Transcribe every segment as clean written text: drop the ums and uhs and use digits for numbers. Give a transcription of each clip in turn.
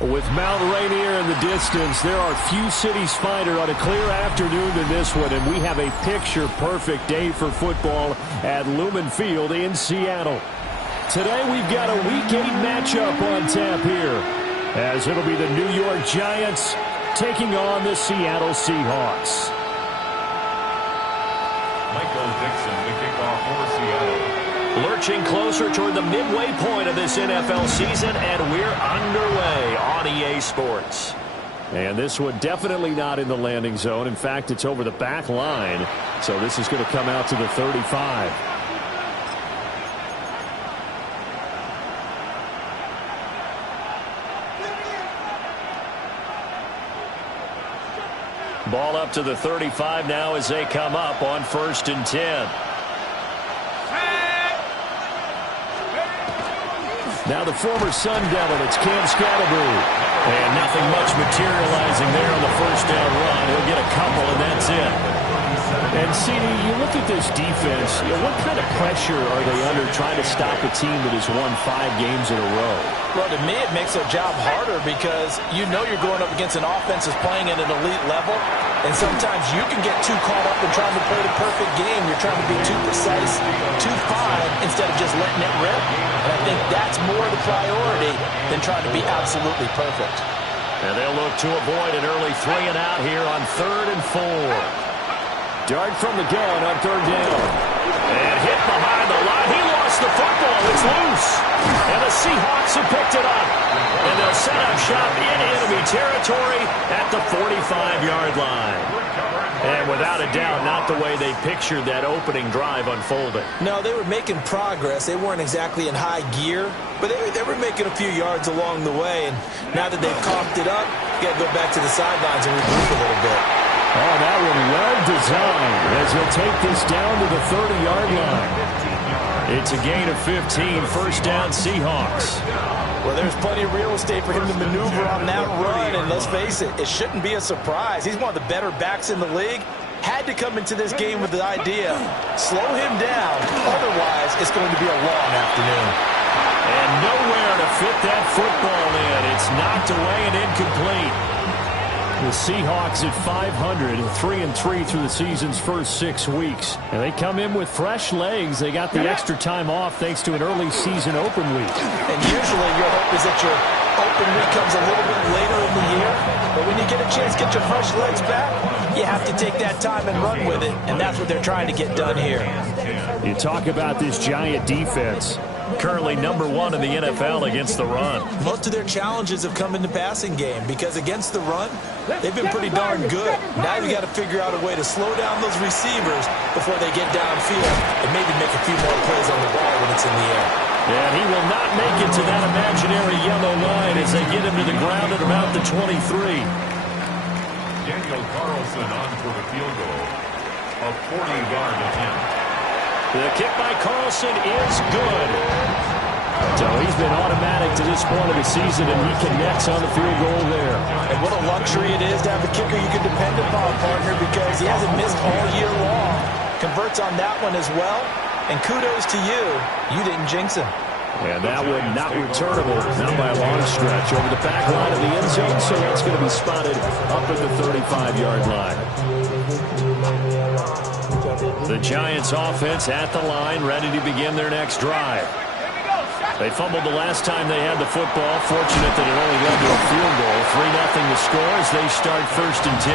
With Mount Rainier in the distance, there are few cities finer on a clear afternoon than this one, and we have a picture-perfect day for football at Lumen Field in Seattle. Today we've got a Week 8 matchup on tap here, as it'll be the New York Giants taking on the Seattle Seahawks. Michael Dixon, the kickoff for Seattle. Lurching closer toward the midway point of this NFL season, and we're underway on EA Sports. And this one definitely not in the landing zone. In fact, it's over the back line, so this is going to come out to the 35. Ball up to the 35 now as they come up on 1st and 10. Now the former Sun Devil, it's Cam Scatterboo. And nothing much materializing there on the first down run. He'll get a couple, and that's it. And, CD, you look at this defense, what kind of pressure are they under trying to stop a team that has won 5 games in a row? Well, to me, it makes their job harder because you know you're going up against an offense that's playing at an elite level, and sometimes you can get too caught up in trying to play the perfect game. You're trying to be too precise, too fine, instead of just letting it rip. And I think that's more the priority than trying to be absolutely perfect. And they'll look to avoid an early 3 and out here on 3rd and 4. Dart from the gun on 3rd down. And hit behind the line. He lost the football. It's loose. And the Seahawks have picked it up. And they'll set up shop in enemy territory at the 45-yard line. And without a doubt, not the way they pictured that opening drive unfolding. No, they were making progress. They weren't exactly in high gear, but they were making a few yards along the way. And now that they've coughed it up, you got to go back to the sidelines and regroup a little bit. Oh, that one well designed as he'll take this down to the 30-yard line. It's a gain of 15, 1st down Seahawks. Well, there's plenty of real estate for him to maneuver on that run, and let's face it, it shouldn't be a surprise. He's one of the better backs in the league. Had to come into this game with the idea, slow him down, otherwise it's going to be a long afternoon. And nowhere to fit that football in. It's knocked away and incomplete. The Seahawks at 500, 3-3 through the season's first 6 weeks. And they come in with fresh legs. They got the extra time off thanks to an early season open week. And usually your hope is that your open week comes a little bit later in the year. But when you get a chance to get your fresh legs back, you have to take that time and run with it. And that's what they're trying to get done here. You talk about this Giant defense. Currently number 1 in the NFL against the run. Most of their challenges have come in the passing game because against the run, they've been pretty darn good. Now you got to figure out a way to slow down those receivers before they get downfield and maybe make a few more plays on the ball when it's in the air. And he will not make it to that imaginary yellow line as they get him to the ground at about the 23. Daniel Carlson on for the field goal. A 40-yard attempt. The kick by Carlson is good. So he's been automatic to this point of the season, and he connects on the field goal there. And what a luxury it is to have a kicker you can depend upon, partner, because he hasn't missed all year long. Converts on that one as well. And kudos to you. You didn't jinx him. And that one not returnable, not by a long stretch, over the back line of the end zone, so that's going to be spotted up at the 35-yard line. The Giants offense at the line, ready to begin their next drive. They fumbled the last time they had the football. Fortunate that it only led to a field goal. 3-0 the score as they start 1st and 10.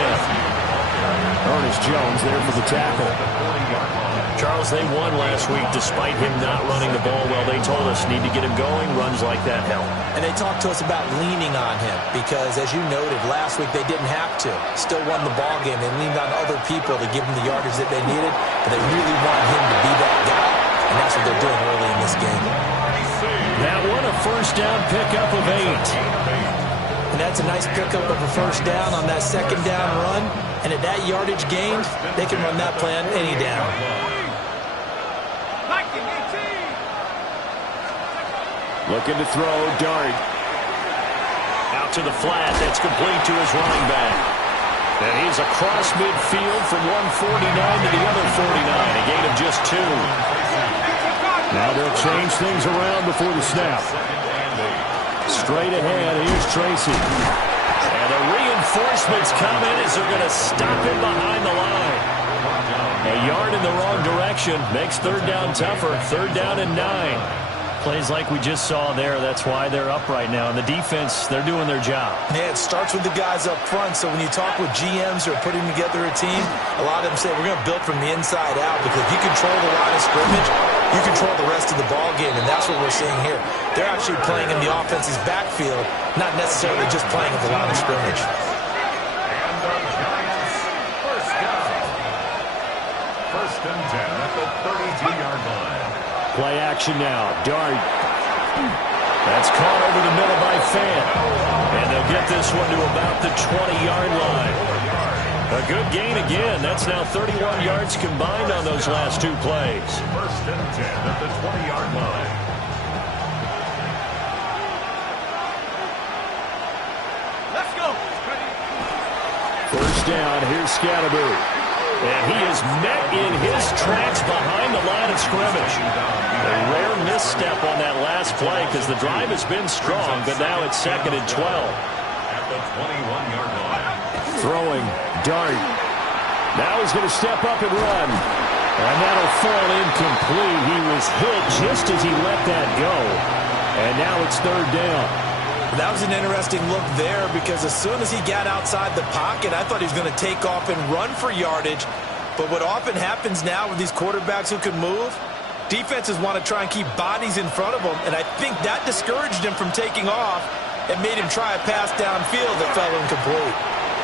Ernest Jones there for the tackle. Charles, they won last week despite him not running the ball well. They told us need to get him going. Runs like that help. And they talked to us about leaning on him because, as you noted, last week they didn't have to. Still won the ball game. They leaned on other people to give them the yardage that they needed, but they really want him to be that guy, and that's what they're doing early in this game. That one, a 1st down pickup of 8. And that's a nice pickup of a 1st down on that 2nd down run. And at that yardage gain, they can run that play on any down. Looking to throw, Dart. Out to the flat, that's complete to his running back. And he's across midfield from one 49 to the other 49, a gain of just 2. Now they'll change things around before the snap. straight ahead. Here's Tracy. And the reinforcements come in as they're going to stop him behind the line. A yard in the wrong direction makes third down tougher. Third down and 9. Plays like we just saw there. That's why they're up right now. And the defense, they're doing their job. Yeah, it starts with the guys up front. So when you talk with GMs who are putting together a team, a lot of them say we're going to build from the inside out, because if you control the line of scrimmage, you control the rest of the ball game, and that's what we're seeing here. They're actually playing in the offense's backfield, not necessarily just playing at the line of scrimmage. And the Giants first down. First and 10 at the 32-yard line. Play action now. Dart. That's caught over the middle by Fan. And they'll get this one to about the 20-yard line. A good gain again. That's now 31 yards combined on those last two plays. First and 10 at the 20-yard line. Let's go. First down. Here's Scatterby. And he is met in his tracks behind the line of scrimmage. A rare misstep on that last play, because the drive has been strong, but now it's second and 12. At the 21-yard line. Throwing. Dart. Now he's going to step up and run. And that'll fall incomplete. He was hit just as he let that go. And now it's third down. That was an interesting look there, because as soon as he got outside the pocket, I thought he was going to take off and run for yardage. But what often happens now with these quarterbacks who can move, defenses want to try and keep bodies in front of them, and I think that discouraged him from taking off and made him try a pass downfield that fell incomplete.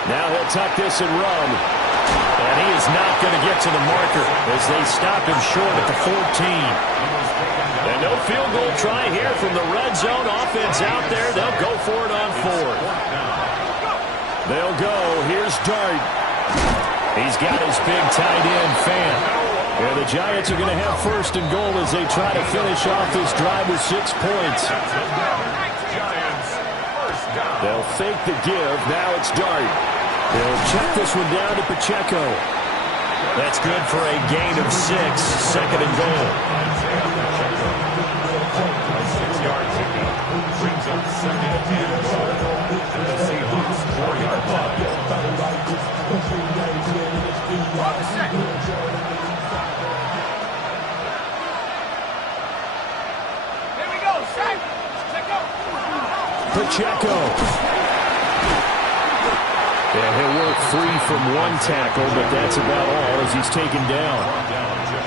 Now he'll tuck this and run. And he is not going to get to the marker as they stop him short at the 14. And no field goal try here from the red zone offense out there. They'll go for it on fourth. They'll go. Here's Dart. He's got his big tight end, Fan. And the Giants are going to have first and goal as they try to finish off this drive with 6 points. They'll fake the give. Now it's Dart. They'll check this one down to Pacheco. That's good for a gain of 6. Second and goal. 6-yard pickup brings up second and goal to the Seahawks 4-yard line. Here we go, Shaq. Pacheco. Yeah, he'll work free from one tackle, but that's about all as he's taken down.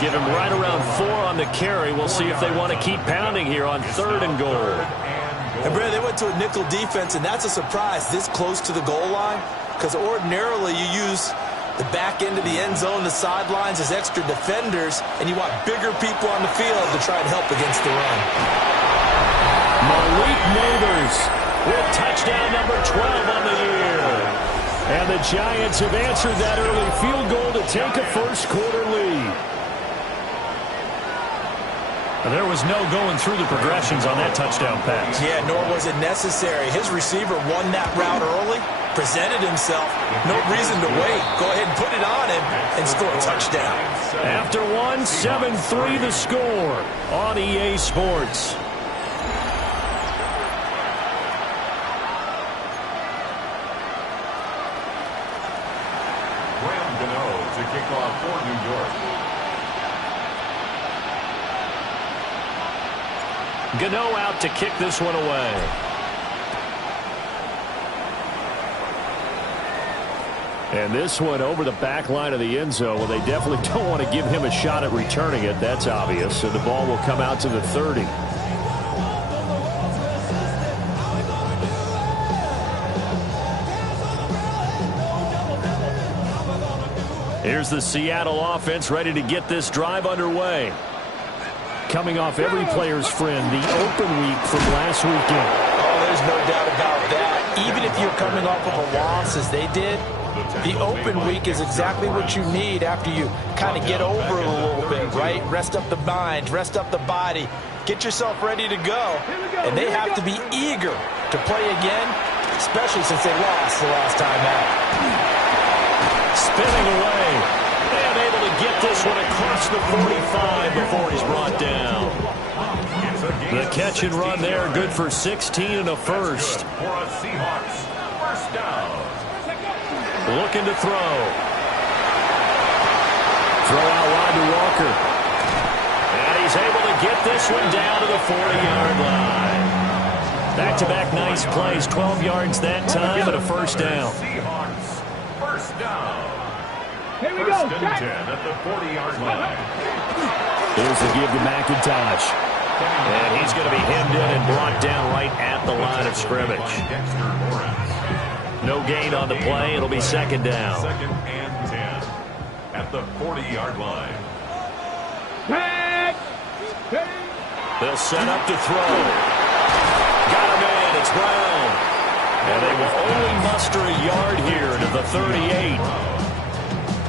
Give him right around 4 on the carry. We'll see if they want to keep pounding here on third and goal. And, Brad, they went to a nickel defense, and that's a surprise this close to the goal line, because ordinarily you use the back end of the end zone, the sidelines as extra defenders, and you want bigger people on the field to try and help against the run. Malik Neighbors with touchdown number 12 on the year. And the Giants have answered that early field goal to take a first-quarter lead. There was no going through the progressions on that touchdown pass. Yeah, nor was it necessary. His receiver won that route early, presented himself. No reason to wait. Go ahead and put it on him and score a touchdown. After one, 7-3 the score on EA Sports. To kick off for New York. Gano out to kick this one away. And this one over the back line of the end zone. Well, they definitely don't want to give him a shot at returning it. That's obvious. So the ball will come out to the 30. Here's the Seattle offense ready to get this drive underway. Coming off every player's friend, the open week from last weekend. Oh, there's no doubt about that. Even if you're coming off of a loss as they did, the open week is exactly what you need after you kind of get over it a little bit, right? Rest up the mind, rest up the body, get yourself ready to go. And they have to be eager to play again, especially since they lost the last time out. Spinning away and able to get this one across the 45 before he's brought down. It's a The catch and run there, good for 16 and a first. For a Seahawks first down. Looking to throw. Throw out wide to Walker. And he's able to get this one down to the 40-yard line. Back-to-back nice plays, 12 yards that time, and a first down. Seahawks first down. Here we First go. and 10 at the 40-yard line. Here's the give to McIntosh. And he's going to be hemmed in and brought down right at the line of scrimmage. No gain on the play. It'll be second down. Second and 10 at the 40-yard line. They'll set up to throw. Got him in. It's Brown. And they will only muster a yard here to the 38.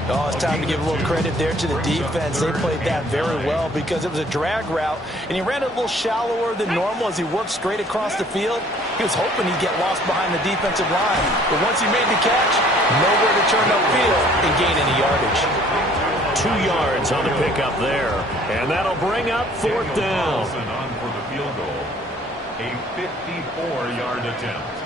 Oh, it's time to give a little credit there to the defense. They played that very well because it was a drag route, and he ran it a little shallower than normal as he worked straight across the field. He was hoping he'd get lost behind the defensive line, but once he made the catch, nowhere to turn upfield and gain any yardage. 2 yards on the pickup there, and that'll bring up fourth down. Carlson on for the field goal. A 54-yard attempt.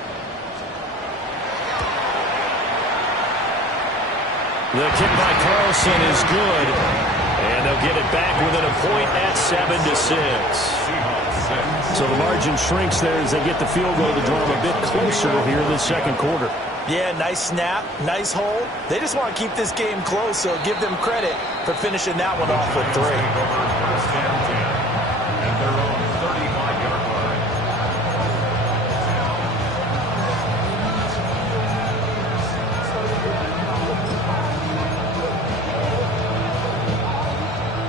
The kick by Carlson is good, and they'll get it back within a point at 7-6. So the margin shrinks there as they get the field goal to draw them a bit closer here in the second quarter. Yeah, nice snap, nice hold. They just want to keep this game close, so give them credit for finishing that one off with 3. First and 10 at their own 35-yard line.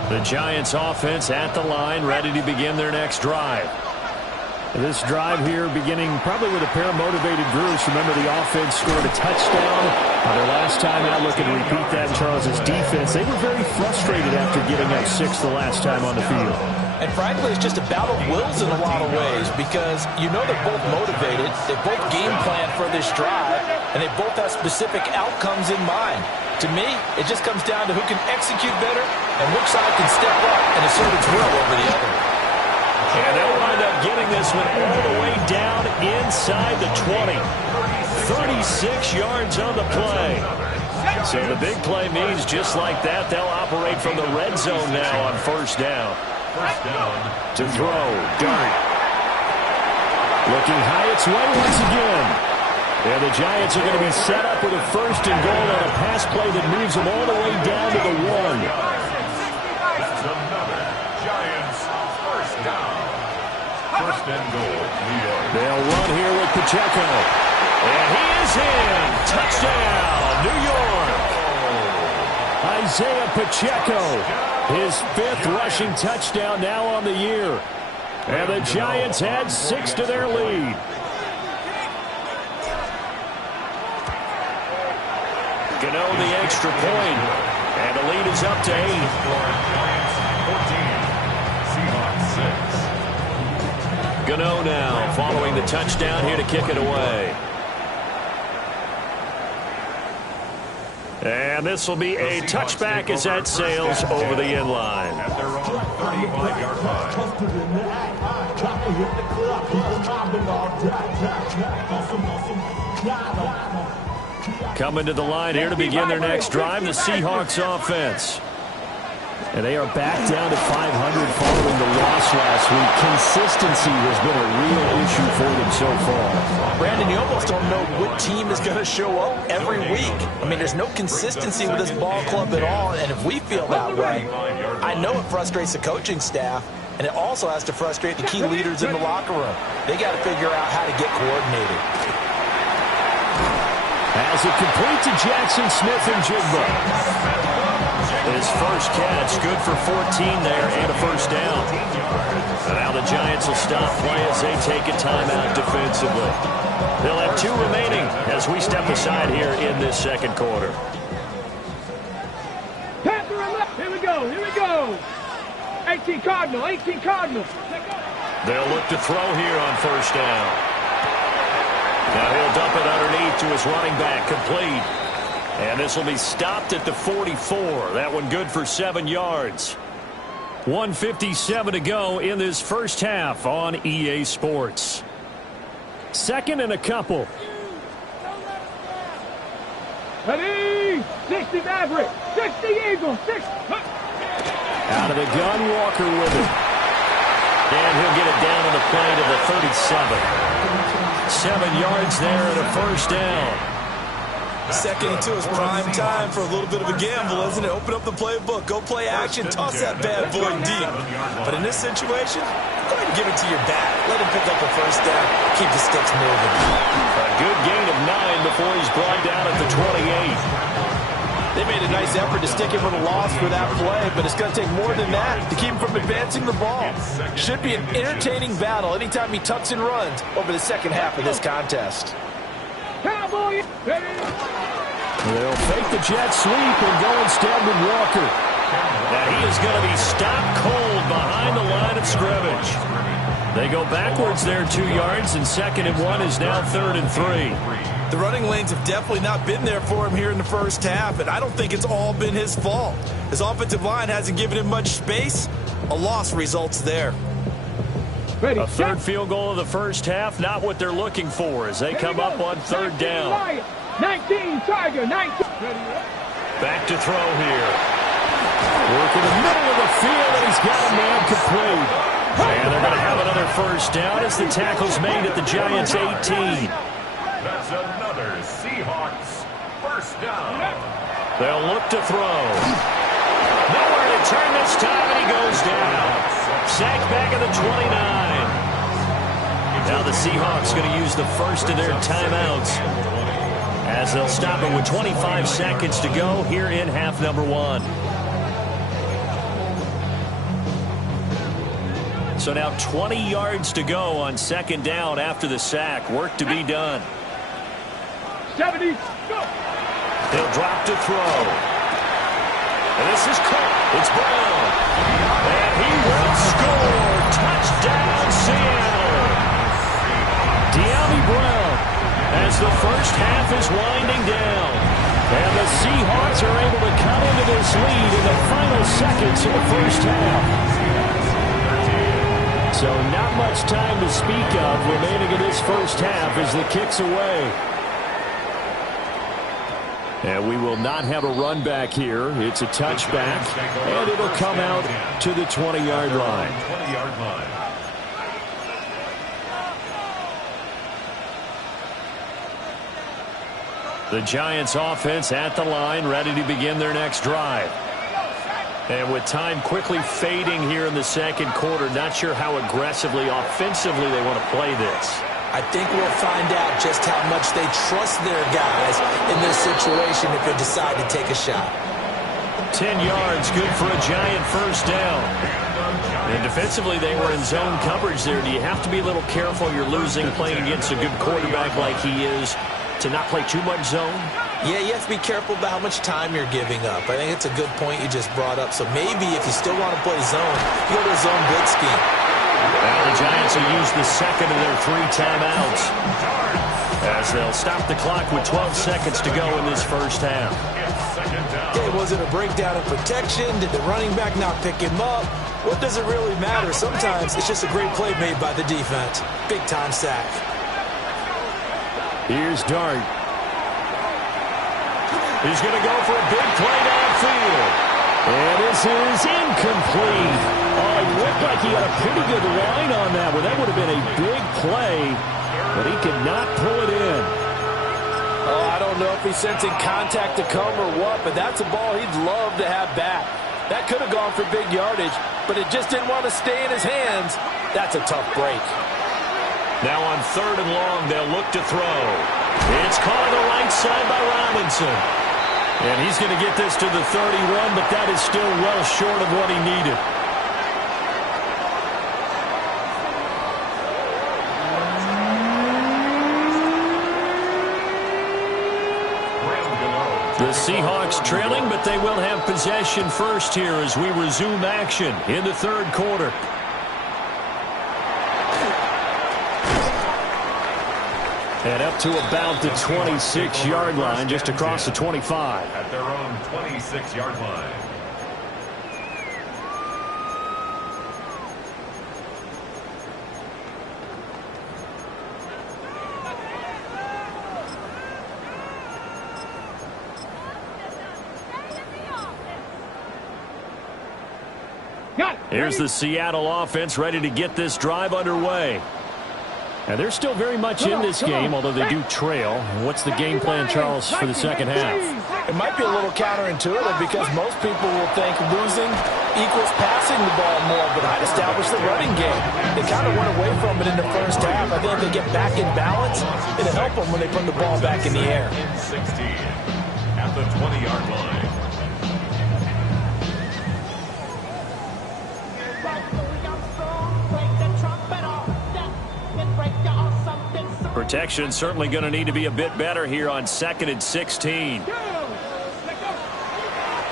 The Giants offense at the line, ready to begin their next drive. This drive here beginning probably with a pair of motivated groups. Remember, the offense scored a touchdown. Their last time out, looking to repeat that in Charles's defense. They were very frustrated after getting up 6 the last time on the field. And frankly, it's just a battle of wills in a lot of ways because you know they're both motivated, they both game plan for this drive, and they both have specific outcomes in mind. To me, it just comes down to who can execute better and which side can step up and assert its will over the other. And they'll wind up getting this one all the way down inside the 20. 36 yards on the play. So the big play means just like that, they'll operate from the red zone now on first down. First down To throw, Dart. Looking high its way once again. And the Giants are going to be set up with a first and goal on a pass play that moves them all the way down to the 1. That's another Giants first down. First and goal, New York. They'll run here with Pacheco. And he is in. Touchdown, New York. Isaiah Pacheco, his 5th rushing touchdown now on the year. And the Giants add 6 to their lead. Gano the extra point. And the lead is up to 8. Giants 14. Seahawks 6. Gano now following the touchdown here to kick it away. And this will be a touchback as that sails over the end line. At their own 35-yard line. Coming to the line here to begin their next drive, the Seahawks offense. And they are back down to 500 following the loss last week. Consistency has been a real issue for them so far. Brandon, you almost don't know what team is going to show up every week. I mean, there's no consistency with this ball club at all, and if we feel that way, I know it frustrates the coaching staff, and it also has to frustrate the key leaders in the locker room. They got to figure out how to get coordinated. As it complete to Jackson Smith and Jigba. His first catch, good for 14 there and a first down. Now the Giants will stop play as they take a timeout defensively. They'll have 2 remaining as we step aside here in this second quarter. Here we go. Here we go. 18 Cardinal. 18 Cardinal. They'll look to throw here on first down. Now he'll dump it underneath to his running back, complete. And this will be stopped at the 44. That one good for 7 yards. 1:57 to go in this first half on EA Sports. Second and a couple. Ready? 60 Maverick. 60 Eagles. 6. Out of the gun, Walker with it. And he'll get it down on the play to the 37. 7 yards there and a first down. Second and 2 is prime time for a little bit of a gamble, isn't it? Open up the playbook, go play action, toss that bad boy deep. But in this situation, go ahead and give it to your back. Let him pick up a first down, keep the sticks moving. A good gain of 9 before he's brought down at the 28. They made a nice effort to stick him with a loss for that play, but it's going to take more than that to keep him from advancing the ball. Should be an entertaining battle anytime he tucks and runs over the second half of this contest. Cowboy. Ready? They'll fake the jet sweep and go instead with Walker. Now he is going to be stopped cold behind the line of scrimmage. They go backwards there 2 yards, and 2nd and 1 is now 3rd and 3. The running lanes have definitely not been there for him here in the first half, and I don't think it's all been his fault. His offensive line hasn't given him much space. A loss results there. Ready? A third field goal of the first half, not what they're looking for as they come up on 3rd down. 19 Tiger. 19. Ready? Back to throw here. Work in the middle of the field, and he's got a man complete. And they're going to have another first down as the tackle's made at the Giants' 18. That's another Seahawks first down. They'll look to throw. Nowhere to turn this time, and he goes down. Sacked back at the 29. Now the Seahawks going to use the first of their timeouts as they'll stop it with 25 seconds to go here in half number 1. So now 20 yards to go on 2nd down after the sack. Work to be done. 70. Go. He'll drop to throw. And this is caught. It's Brown. And he will score. Touchdown, Seattle. De'Ami Brown as the first half is winding down. And the Seahawks are able to come into this lead in the final seconds of the first half. So not much time to speak of remaining in this first half as the kick's away. And we will not have a run back here. It's a touchback, and it'll come out to the 20-yard line. 20-yard line. The Giants offense at the line, ready to begin their next drive. And with time quickly fading here in the second quarter, not sure how aggressively, offensively they want to play this. I think we'll find out just how much they trust their guys in this situation if they decide to take a shot. 10 yards, good for a Giant first down. And defensively, they were in zone coverage there. Do you have to be a little careful? You're losing playing against a good quarterback like he is to not play too much zone? Yeah, you have to be careful about how much time you're giving up. I think it's a good point you just brought up. So maybe if you still want to play zone, you go to a zone blitz scheme. Now the Giants will use the second of their 3 timeouts as they'll stop the clock with 12 seconds to go in this first half. Okay, was it a breakdown in protection? Did the running back not pick him up? What does it really matter? Sometimes it's just a great play made by the defense. Big-time sack. Here's Dart. He's going to go for a big play downfield. And this is incomplete. Oh, it looked like he had a pretty good line on that one. That would have been a big play, but he could not pull it in. Oh, I don't know if he's sensing contact to come or what, but that's a ball he'd love to have back. That could have gone for big yardage, but it just didn't want to stay in his hands. That's a tough break. Now on 3rd and long, they'll look to throw. It's caught on the right side by Robinson. And he's going to get this to the 31, but that is still well short of what he needed. The Seahawks trailing, but they will have possession first here as we resume action in the 3rd quarter. And up to about the 26-yard line, just across the 25. At their own 26-yard line. Here's the Seattle offense ready to get this drive underway. And they're still very much in this game, although they do trail. What's the game plan, Charles, for the second half? It might be a little counterintuitive because most people will think losing equals passing the ball more, but I'd establish the running game. They kind of went away from it in the first half. I think if they get back in balance, it'll help them when they put the ball back in the air. 16 at the 20-yard line. Protection certainly going to need to be a bit better here on 2nd and 16.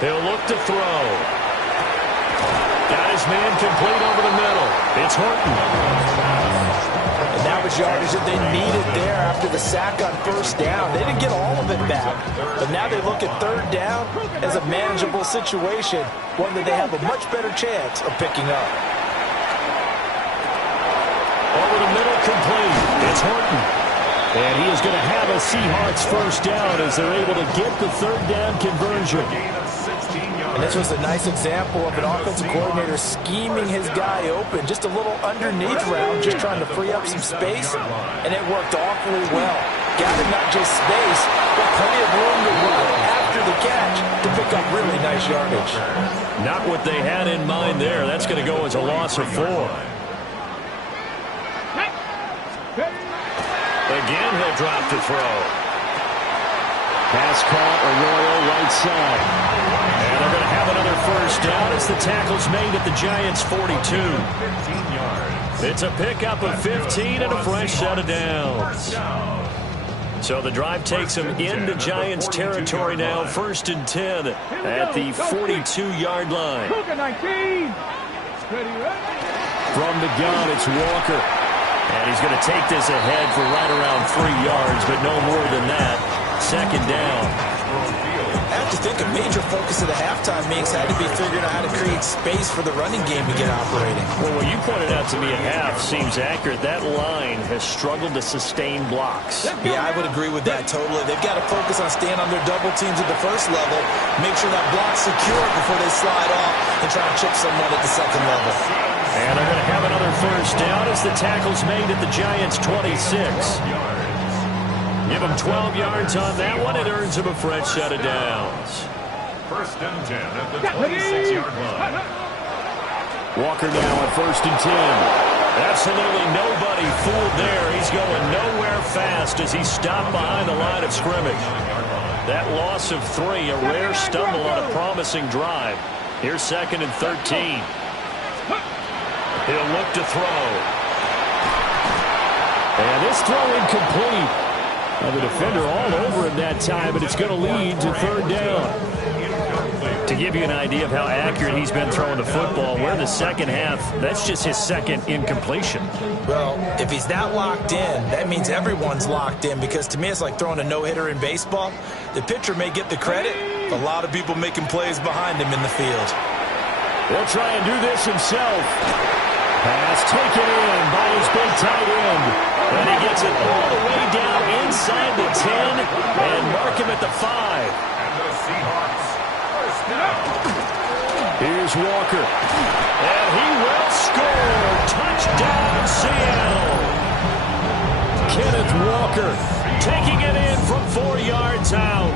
He'll look to throw. Got his man complete over the middle. It's Horton. And that was yardage that they needed there after the sack on first down. They didn't get all of it back, but now they look at third down as a manageable situation, one that they have a much better chance of picking up. Over the middle, complete. It's Horton. And he is going to have a Seahawks first down as they're able to get the third down conversion. And this was a nice example of an offensive coordinator scheming his guy open. Just a little underneath route, just trying to free up some space, and it worked awfully well. Got him not just space, but plenty of room to run after the catch to pick up really nice yardage. Not what they had in mind there. That's going to go as a loss of 4. Again, he'll drop to throw. Pass caught, Arroyo right side. And they're going to have another first down as the tackle's made at the Giants' 42. 15 yards. It's a pickup of 15 and a fresh set of downs. So the drive takes them into Giants territory now, 1st and 10 at the 42-yard line. From the gun, it's Walker. And he's going to take this ahead for right around 3 yards, but no more than that. 2nd down. I have to think a major focus of the halftime meetings had to be figuring out how to create space for the running game to get operating. Well, what you pointed out to me at half seems accurate. That line has struggled to sustain blocks. Yeah, I would agree with that totally. They've got to focus on staying on their double teams at the first level, make sure that block's secure before they slide off and try to chip someone at the second level. And they're going to have another first down as the tackle's made at the Giants' 26. Give him 12 yards on that one. It earns him a fresh set of downs. 1st and 10 at the 26-yard line. Walker now at 1st and 10. Absolutely nobody fooled there. He's going nowhere fast as he stopped behind the line of scrimmage. That loss of 3, a rare stumble on a promising drive. Here's 2nd and 13. He'll look to throw. And this throw incomplete. Now the defender all over him that time, but it's going to lead to 3rd down. To give you an idea of how accurate he's been throwing the football, we're in the second half. That's just his 2nd incompletion. Well, if he's that locked in, that means everyone's locked in, because to me it's like throwing a no-hitter in baseball. The pitcher may get the credit, a lot of people making plays behind him in the field. He'll try and do this himself. Pass taken in by his big tight end. And he gets it all the way down inside the 10 and mark him at the 5. And the Seahawks first down. Here's Walker. And he will score. Touchdown, Seattle. Kenneth Walker Taking it in from 4 yards out.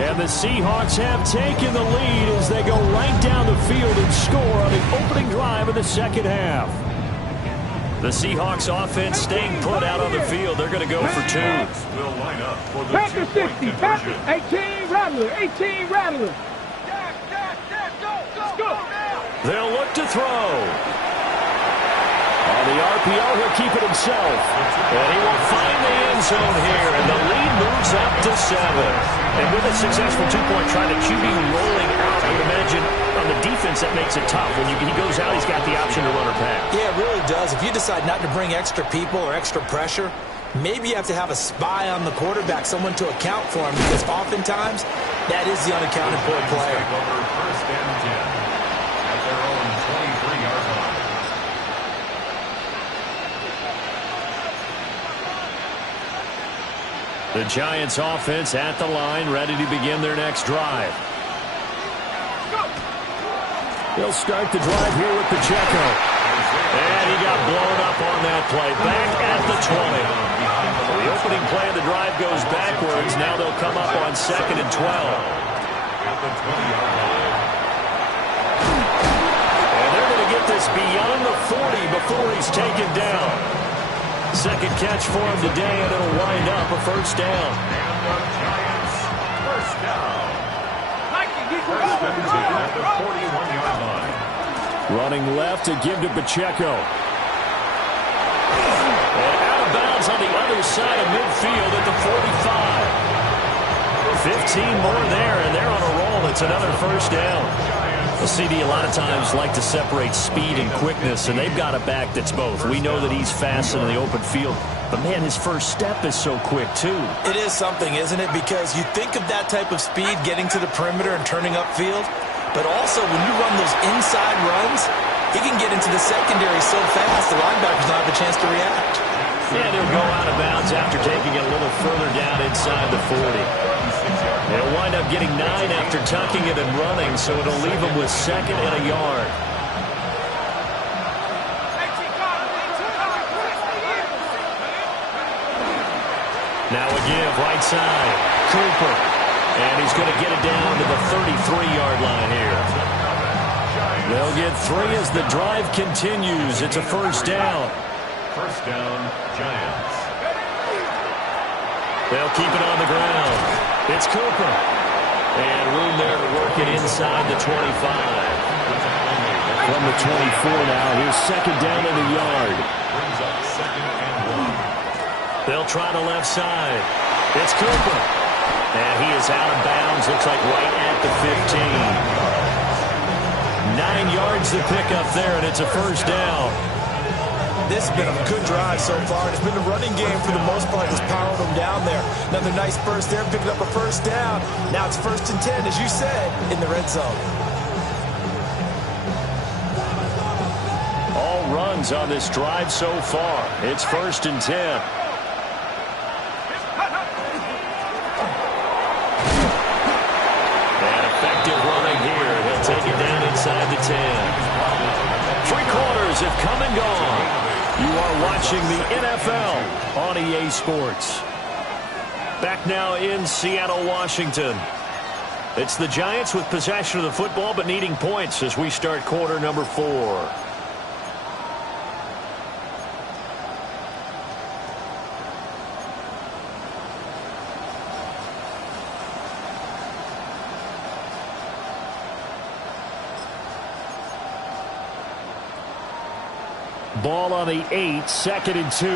And the Seahawks have taken the lead as they go right down the field and score on the opening drive of the second half. The Seahawks offense staying put out on the field. They're going to go for 2. Will line up for the Pack the 60, two-point pack conversion. it, 18 Rattler, 18 Rattler. Go. They'll look to throw. On the RPO, he'll keep it himself. And he will find the end zone here, and the lead moves up to 7. And with a successful 2-point try, the QB rolling out, I would imagine on the defense that makes it tough. When he goes out, he's got the option to run or pass. Yeah, it really does. If you decide not to bring extra people or extra pressure, maybe you have to have a spy on the quarterback, someone to account for him, because oftentimes that is the unaccounted for player. Over 1st and 10 at their own 23-yard line. The Giants offense at the line, ready to begin their next drive. They'll start the drive here with Pacheco. And he got blown up on that play. Back at the 20. So the opening play of the drive goes backwards. Now they'll come up on 2nd and 12. And they're going to get this beyond the 40 before he's taken down. Second catch for him today, and it'll wind up a first down. Giants, first down. First and 10 at the 41-yard line. Running left to give to Pacheco. And out of bounds on the other side of midfield at the 45. 15 more there, and they're on a roll. It's another first down. The CD a lot of times like to separate speed and quickness, and they've got a back that's both. We know that he's fast in the open field, but, man, his first step is so quick, too. It is something, isn't it? Because you think of that type of speed getting to the perimeter and turning upfield, but also when you run those inside runs, he can get into the secondary so fast the linebackers don't have a chance to react. And he'll go out of bounds after taking it a little further down inside the 40. They'll wind up getting 9 after tucking it and running, so it'll leave him with 2nd and a yard. Now a give, right side. Cooper. And he's going to get it down to the 33-yard line here. They'll get 3 as the drive continues. It's a first down. First down, Giants. They'll keep it on the ground. It's Cooper. And room there to work it inside the 25. From the 24 now, here's 2nd down in the yard. Brings up 2nd and 1. They'll try the left side. It's Cooper. And he is out of bounds, looks like right at the 15. 9 yards to pick up there, and it's a first down. This has been a good drive so far. It's been a running game for the most part that's powered them down there. Another nice burst there, picking up a first down. Now it's 1st and 10, as you said, in the red zone. All runs on this drive so far. It's 1st and 10. And effective running here. He'll take it down inside the 10. 3 quarters have come and gone. You are watching the NFL on EA Sports. Back now in Seattle, Washington. It's the Giants with possession of the football but needing points as we start quarter number 4. Ball on the 8, 2nd and 2.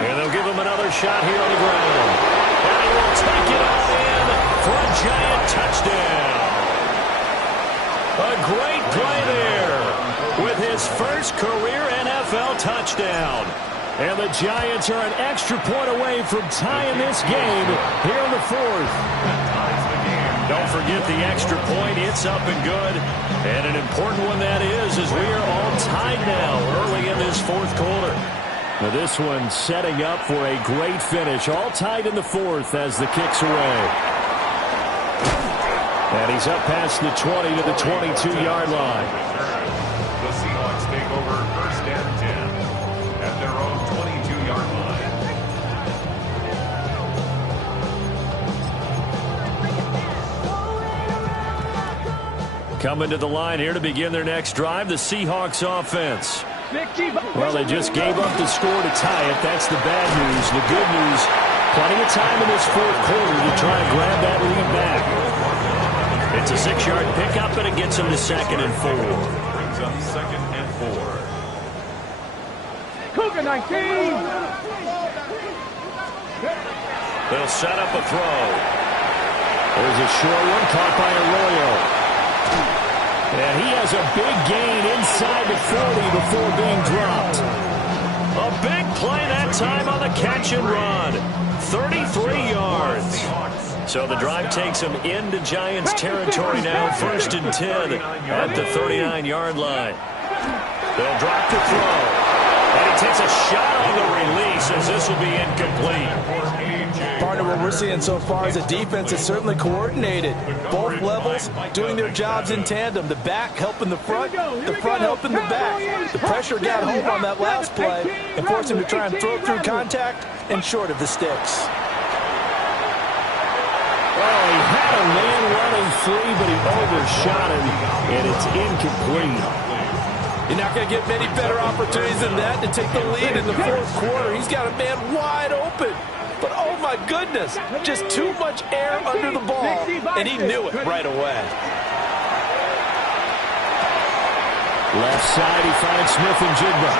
And they'll give him another shot here on the ground. And he will take it all in for a Giant touchdown. A great play there with his first career NFL touchdown. And the Giants are an extra point away from tying this game here in the 4th. Don't forget the extra point. It's up and good. And an important one that is, as we are all tied now early in this 4th quarter. Now this one setting up for a great finish. All tied in the 4th as the kick's away. And he's up past the 20 to the 22-yard line. The Seahawks take over 1st and 10 at their own 22-yard line. Coming to the line here to begin their next drive, the Seahawks offense. Well, they just gave up the score to tie it. That's the bad news. The good news, plenty of time in this 4th quarter to try and grab that lead back. It's a 6-yard pickup, and it gets them to 2nd and 4. Brings up 2nd and 4. Cougar 19. They'll set up a throw. There's a short one caught by Arroyo. And he has a big gain inside the 40 before being dropped. A big play that time on the catch and run. 33 yards. So the drive takes him into Giants territory now. 1st and 10 at the 39-yard line. They'll drop the throw. And he takes a shot on the release as this will be incomplete. Partner, what we're seeing so far is a defense that's certainly coordinated. Both levels doing their jobs in tandem. The back helping the front helping the back. The pressure got home on that last play and forced him to try and throw through contact and short of the sticks. Well, he had a man running free, but he overshot him, and it's incomplete. You're not going to get many better opportunities than that to take the lead in the fourth quarter. He's got a man wide open. But, oh, my goodness, just too much air under the ball, and he knew it right away. Left side, he finds Smith and Jigba.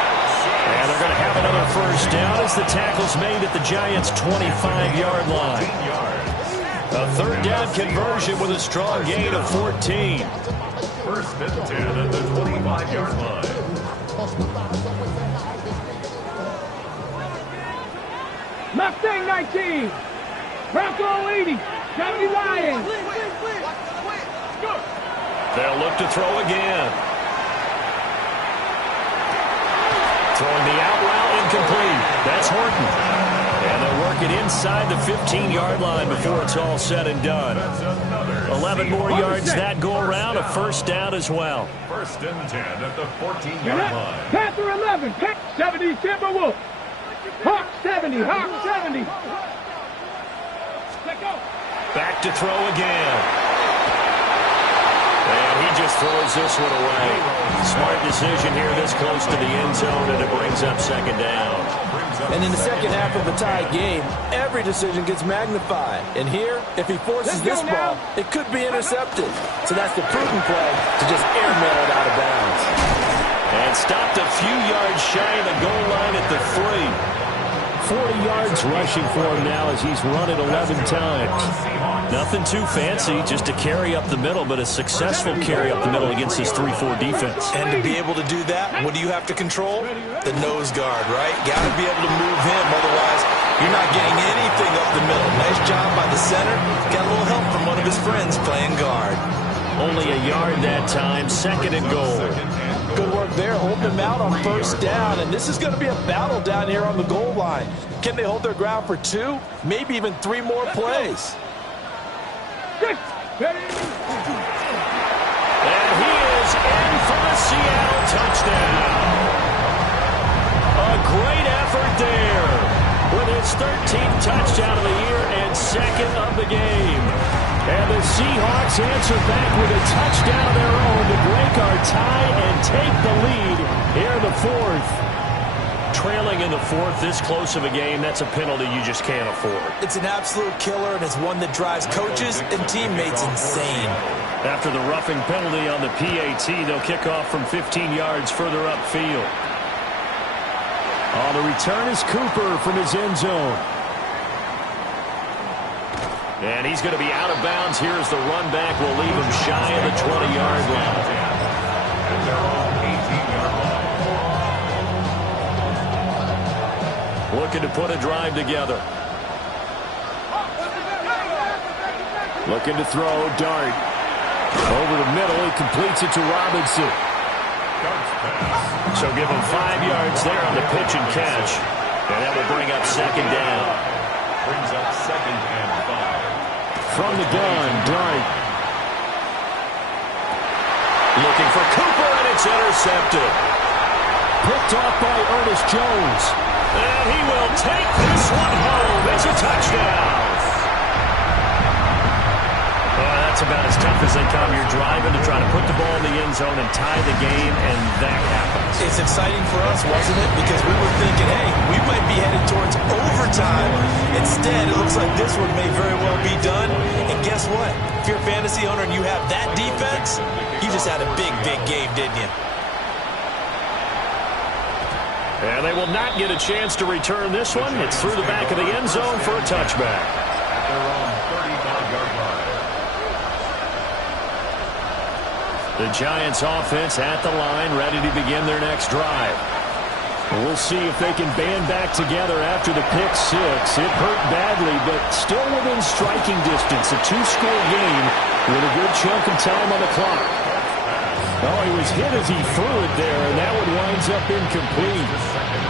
And they're going to have another first down as the tackle's made at the Giants' 25-yard line. A third down conversion with a strong gain of 14. First and 10 at the 25-yard line. Mustang 19. Bronco 80. 70 Lions. They'll look to throw again. Throwing the out route, incomplete. That's Horton. And they'll work it inside the 15-yard line before it's all said and done. 11 more yards that go around, a first down as well. First and 10 at the 14-yard line. Panther 11. 70 Timberwolves. Hawk 70. Hawk 70. Let go. Back to throw again. And he just throws this one away. Smart decision here this close to the end zone, and it brings up second down. And in the second half of the tied game, every decision gets magnified. And here, if he forces this ball, it could be intercepted. So that's the prudent play to just airmail it out of bounds. And stopped a few yards shy of the goal line at the 3. 40 yards rushing for him now as he's run it 11 times. Nothing too fancy, just a carry up the middle, but a successful carry up the middle against this 3-4 defense. And to be able to do that, what do you have to control? The nose guard, right? Got to be able to move him, otherwise you're not getting anything up the middle. Nice job by the center. Got a little help from one of his friends playing guard. Only a yard that time, second and goal. Good work there, holding them out on first down, and this is going to be a battle down here on the goal line. Can they hold their ground for 2, maybe even 3 more plays? And he is in for the Seattle touchdown. A great effort there with his 13th touchdown of the year and second of the game. And the Seahawks answer back with a touchdown of their own to break our tie and take the lead here in the fourth. Trailing in the fourth, this close of a game, that's a penalty you just can't afford. It's an absolute killer, and it's one that drives coaches and teammates insane. After the roughing penalty on the PAT, they'll kick off from 15 yards further upfield. On the return is Cooper from his end zone. And he's going to be out of bounds here as the run back will leave him shy of the 20-yard line. And they're on 18-yard line. Looking to put a drive together. Looking to throw, Dart. Over the middle, he completes it to Robinson. So give him 5 yards there on the pitch and catch. And that will bring up second down. Brings up second and 5. From the gun, Dart. Looking for Cooper, and it's intercepted. Picked off by Ernest Jones. And he will take this one home. It's a touchdown. That's about as tough as they come. You're driving to try to put the ball in the end zone and tie the game, and that happens. It's exciting for us, wasn't it? Because we were thinking, hey, we might be headed towards overtime. Instead, it looks like this one may very well be done. And guess what? If you're a fantasy owner and you have that defense, you just had a big, big game, didn't you? And they will not get a chance to return this one. It's through the back of the end zone for a touchback. At their own 35-yard line. The Giants offense at the line, ready to begin their next drive. We'll see if they can band back together after the pick six. It hurt badly, but still within striking distance. A 2-score game with a good chunk of time on the clock. Oh, he was hit as he threw it there, and that one winds up incomplete.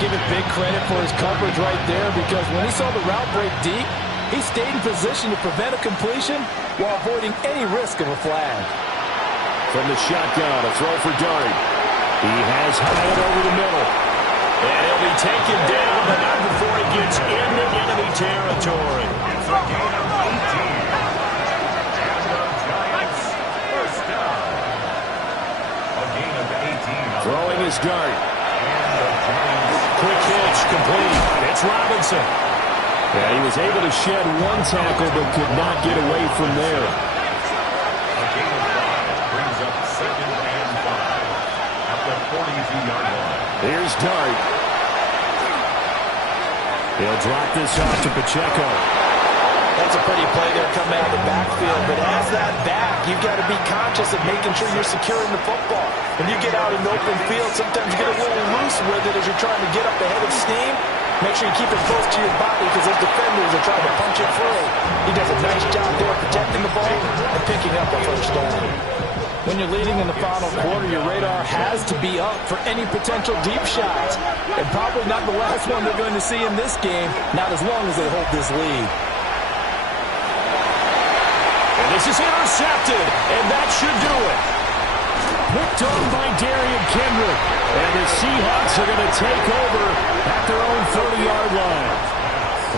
give it big credit for his coverage right there, because when he saw the route break deep, he stayed in position to prevent a completion while avoiding any risk of a flag. From the shotgun, a throw for Dart. He has Hyatt over the middle. And he'll be taken down, but not before he gets into enemy territory. It's a gain of 18. And the Giants first down. A gain of 18. Throwing his Dart. And the Giants. Quick hitch, complete. It's Robinson. Yeah, he was able to shed one tackle, but could not get away from there. A gain of 5 brings up 2nd and 5 at the 42-yard line. Here's Dart. He'll drop this off to Pacheco. That's a pretty play there coming out of the backfield, but as that back, you've got to be conscious of making sure you're securing the football. When you get out in the open field, sometimes you get a little loose with it as you're trying to get up ahead of steam. Make sure you keep it close to your body because those defenders are trying to punch it through. He does a nice job there protecting the ball and picking up a first down. When you're leading in the final quarter, your radar has to be up for any potential deep shots. And probably not the last one they're going to see in this game, not as long as they hold this lead. And this is intercepted, and that should do it. Picked on by Darian Kendrick. And the Seahawks are going to take over at their own 30-yard line.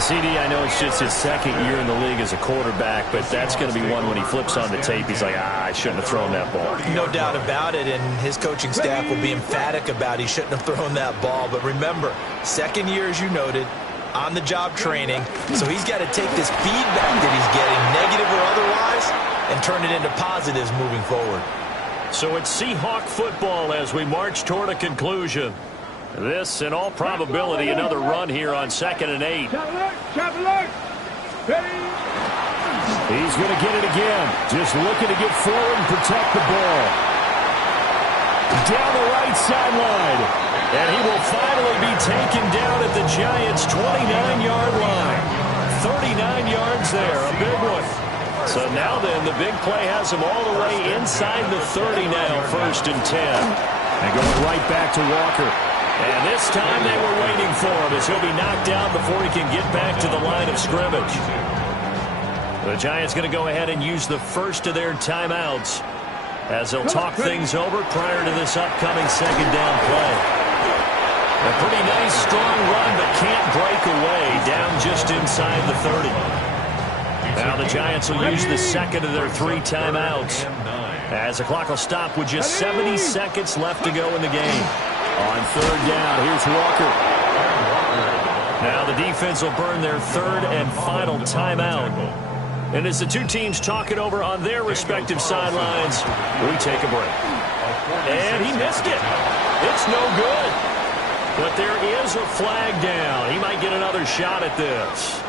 CD, I know it's just his second year in the league as a quarterback, but that's going to be one when he flips on the tape, he's like, I shouldn't have thrown that ball. No doubt about it, and his coaching staff will be emphatic about he shouldn't have thrown that ball. But remember, second year, as you noted, on-the-job training, so he's got to take this feedback that he's getting, negative or otherwise, and turn it into positives moving forward. So it's Seahawk football as we march toward a conclusion. This, in all probability, another run here on 2nd and 8. Chop alert! Ready? He's going to get it again. Just looking to get forward and protect the ball. Down the right sideline. And he will finally be taken down at the Giants' 29-yard line. 39 yards there, a big one. So now then, the big play has him all the way inside the 30 now, 1st and 10. And going right back to Walker. And this time they were waiting for him as he'll be knocked down before he can get back to the line of scrimmage. The Giants going to go ahead and use the first of their timeouts as they'll talk things over prior to this upcoming 2nd down play. A pretty nice, strong run, but can't break away, down just inside the 30. Now the Giants will use the second of their 3 timeouts as the clock will stop with just 70 seconds left to go in the game. On 3rd down, here's Walker. Now the defense will burn their 3rd and final timeout. And as the two teams talk it over on their respective sidelines, we take a break. And he missed it. It's no good. But there is a flag down. He might get another shot at this.